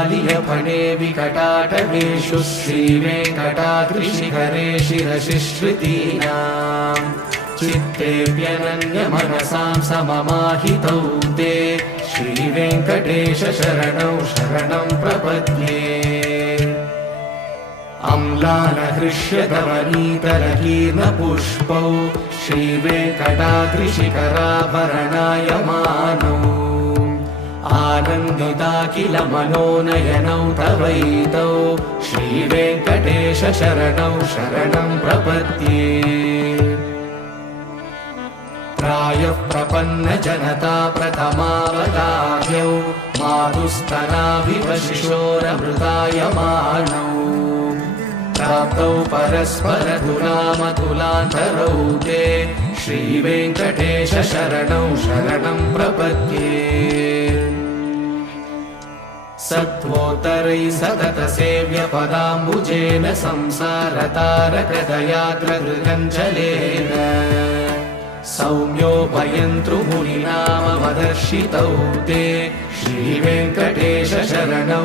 कालियफणे विकटाटवेषु श्रीवेङ्कटाद्रिशिखरे शिरसि श्रुतीनाम् चित्तेऽप्यनन्यमनसां सममाहितौ ते श्रीवेङ्कटेश शरणौ शरणं प्रपद्ये अम्लानहृष्यतवनीतरकीर्णपुष्पौ श्रीवेङ्कटाद्रिशिखराभरणायमानौ आनन्दिता किल मनोनयनौ तवैतौ श्रीवेङ्कटेश शरणौ शरणं प्रपद्ये प्रायः प्रपन्नजनता प्रथमावतार्यौ मातुस्तनाभिव शिशोरमृतायमानौ प्राप्तौ परस्परतुलामतुलान्तरौ ते श्रीवेङ्कटेश शरणौ शरणं प्रपद्ये सत्त्वोत्तरैः सततसेव्यपदाम्बुजेन संसारतारकदयाग्रगृगञ्जलेन सौम्योपयन्तृमुनिनामवदर्शितौ ते श्रीवेङ्कटेश शरणौ